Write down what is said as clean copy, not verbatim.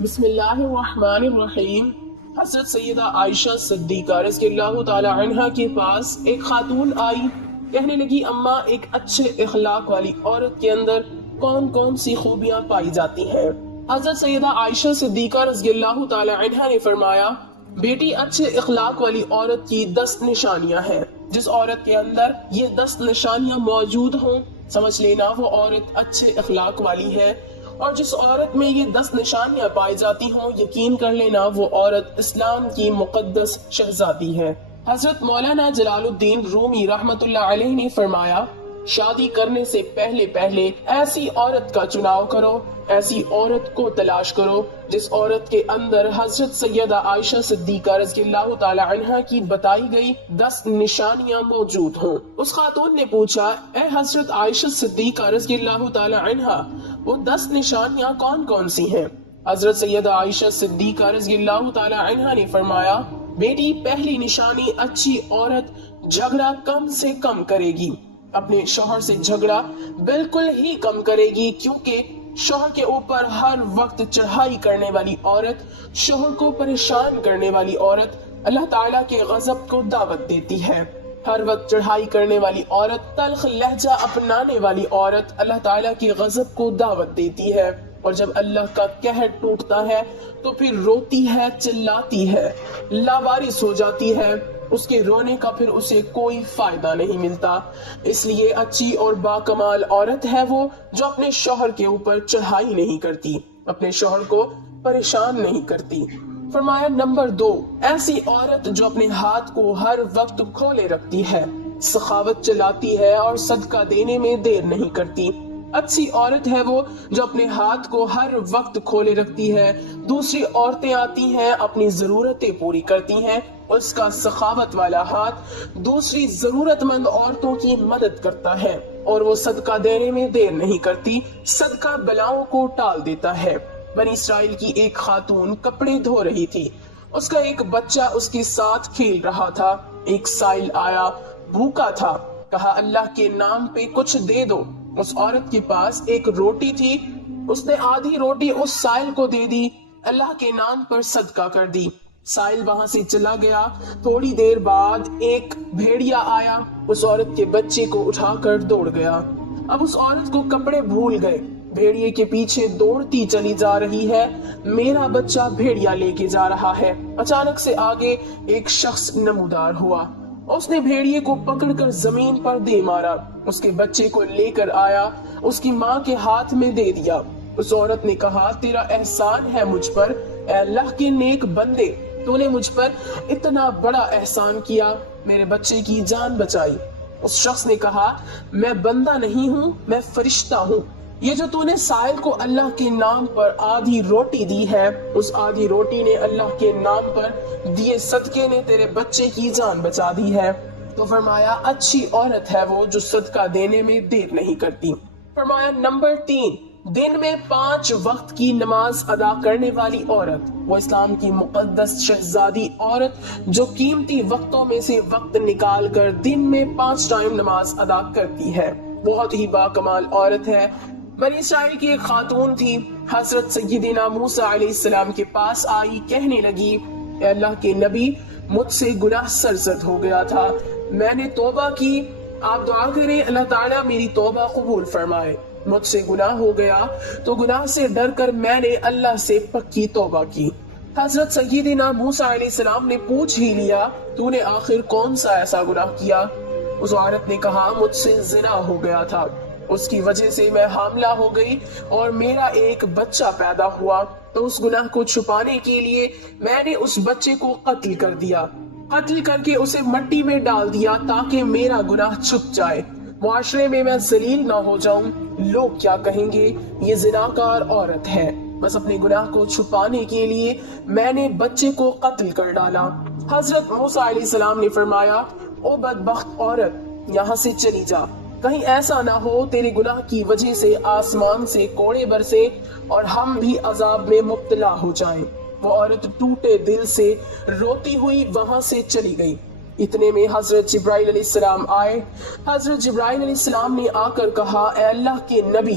بسم اللہ الرحمن الرحیم۔ حضرت سیدہ عائشہ صدیقہ رضی اللہ تعالی عنہا کے پاس ایک خاتون آئی، کہنے لگی اماں ایک اچھے اخلاق والی عورت کے اندر کون کون سی خوبیاں پائی جاتی ہیں؟ حضرت سیدہ عائشہ صدیقہ رضی اللہ تعالی عنہا نے فرمایا بیٹی اچھے اخلاق والی عورت کی 10 نشانیاں ہیں۔ جس عورت کے اندر یہ 10 نشانیاں موجود ہوں سمجھ لینا وہ عورت اچھے اخلاق والی ہے، اور جس عورت میں یہ 10 نشانیاں پائی جاتی ہوں یقین کر لینا وہ عورت اسلام کی مقدس شہزادی ہے۔ حضرت مولانا جلال الدین رومی رحمت اللہ علیہ نے فرمایا شادی کرنے سے پہلے ایسی عورت کا چناؤ کرو، ایسی عورت کو تلاش کرو جس عورت کے اندر حضرت سیدہ عائشہ صدیقہ رضی اللہ تعالی عنہا کی بتائی گئی 10 نشانیاں موجود ہوں۔ اس خاتون نے پوچھا اے حضرت عائشہ صدیقہ رضی اللہ تعالی عنہا وہ 10 نشانیاں کون کون سی ہیں؟ حضرت سیدہ عائشہ صدیقہ رضی اللہ تعالی عنہا نے فرمایا بیٹی پہلی نشانی اچھی عورت جھگڑا کم سے کم کرے گی، اپنے شوہر سے جھگڑا بالکل ہی کم کرے گی، کیونکہ شوہر کے اوپر ہر وقت چڑھائی کرنے والی عورت، شوہر کو پریشان کرنے والی عورت اللہ تعالیٰ کے غضب کو دعوت دیتی ہے۔ ہر وقت چڑھائی کرنے والی عورت، تلخ لہجہ اپنانے والی عورت اللہ تعالیٰ کے غضب کو دعوت دیتی ہے، اور جب اللہ کا قہر ٹوٹتا ہے تو پھر روتی ہے، چلاتی ہے، لاوارث ہو جاتی ہے، اس کے رونے کا پھر اسے کوئی فائدہ نہیں ملتا۔ اس لیے اچھی اور باکمال عورت ہے وہ جو اپنے شوہر کے اوپر چڑھائی نہیں کرتی، اپنے شوہر کو پریشان نہیں کرتی۔ فرمایا نمبر 2، ایسی عورت جو اپنے ہاتھ کو ہر وقت کھولے رکھتی ہے، سخاوت چلاتی ہے اور صدقہ دینے میں دیر نہیں کرتی۔ اچھی عورت ہے وہ جو اپنے ہاتھ کو ہر وقت کھولے رکھتی ہے، دوسری عورتیں آتی ہیں اپنی ضرورتیں پوری کرتی ہیں، اس کا سخاوت والا ہاتھ دوسری ضرورت مند عورتوں کی مدد کرتا ہے، اور وہ صدقہ دینے میں دیر نہیں کرتی، صدقہ بلاؤں کو ٹال دیتا ہے۔ بنی اسرائیل کی ایک خاتون کپڑے دھو رہی تھی، اس کا ایک بچہ اس کے ساتھ کھیل رہا تھا، ایک سائل آیا، بھوکا تھا، کہا اللہ کے نام پہ کچھ دے دو۔ اس عورت کے پاس ایک روٹی تھی، اس نے آدھی روٹی اس سائل کو دے دی، اللہ کے نام پر صدقہ کر دی۔ سائل وہاں سے چلا گیا، تھوڑی دیر بعد ایک بھیڑیا آیا، اس عورت کے بچے کو اٹھا کر دوڑ گیا۔ اب اس عورت کو کپڑے بھول گئے، بھیڑیے کے پیچھے دوڑتی چلی جا رہی ہے، میرا بچہ بھیڑیا لے کے جا رہا ہے۔ اچانک سے آگے ایک شخص نمودار ہوا، اس نے بھیڑیے کو پکڑ کر زمین پر دے مارا، اس کے بچے کو لے کر آیا، اس کی ماں کے ہاتھ میں دے دیا۔ اس عورت نے کہا تیرا احسان ہے مجھ پر، اے اللہ کے نیک بندے، تو نے مجھ پر اتنا بڑا احسان کیا، میرے بچے کی جان بچائی۔ اس شخص نے کہا میں بندہ نہیں ہوں، میں فرشتہ ہوں، یہ جو تو نے سائل کو اللہ کے نام پر آدھی روٹی دی ہے، اس آدھی روٹی نے اللہ کے نام پر دیے صدقے نے تیرے بچے کی جان بچا دی ہے۔ تو فرمایا اچھی عورت ہے وہ جو صدقہ دینے میں دیر نہیں کرتی۔ فرمایا نمبر 3، دن میں 5 وقت کی نماز ادا کرنے والی عورت، وہ اسلام کی مقدس شہزادی عورت جو قیمتی وقتوں میں سے وقت نکال کر دن میں 5 ٹائم نماز ادا کرتی ہے، بہت ہی باکمال عورت ہے۔ بنی اسرائیل کی ایک خاتون تھی، حضرت سیدنا موسیٰ علیہ السلام کے پاس آئی، کہنے لگی اے اللہ کے نبی مجھ سے گناہ سرزد ہو گیا تھا، میں نے توبہ کی، آپ دعا کریں اللہ تعالیٰ میری توبہ قبول فرمائے۔ مجھ سے گناہ ہو گیا تو گناہ سے ڈر کر میں نے اللہ سے پکی توبہ کی۔ حضرت سیدنا موسیٰ علیہ السلام نے پوچھ ہی لیا تو نے آخر کون سا ایسا گناہ کیا؟ اس عورت نے کہا مجھ سے زنا ہو گیا تھا، اس کی وجہ سے میں حاملہ ہو گئی اور میرا ایک بچہ پیدا ہوا، تو اس گناہ کو چھپانے کے لیے میں نے اس بچے کو قتل کر دیا، قتل کر کے اسے مٹی میں ڈال دیا تاکہ میرا گناہ چھپ جائے، معاشرے میں میں ذلیل نہ ہو جاؤں، لوگ کیا کہیں گے یہ زناکار عورت ہے، بس اپنے گناہ کو چھپانے کے لیے میں نے بچے کو قتل کر ڈالا۔ حضرت موسیٰ علیہ السلام نے فرمایا او بدبخت عورت یہاں سے چلی جا، کہیں ایسا نہ ہو تیرے گناہ کی وجہ سے آسمان سے کوڑے برسے اور ہم بھی عذاب میں مبتلا ہو جائیں۔ وہ عورت ٹوٹے دل سے روتی ہوئی وہاں سے چلی گئی۔ اتنے میں حضرت جبرائیل علیہ السلام آئے۔ حضرت جبرائیل علیہ السلام نے آ کر کہا اے اللہ کے نبی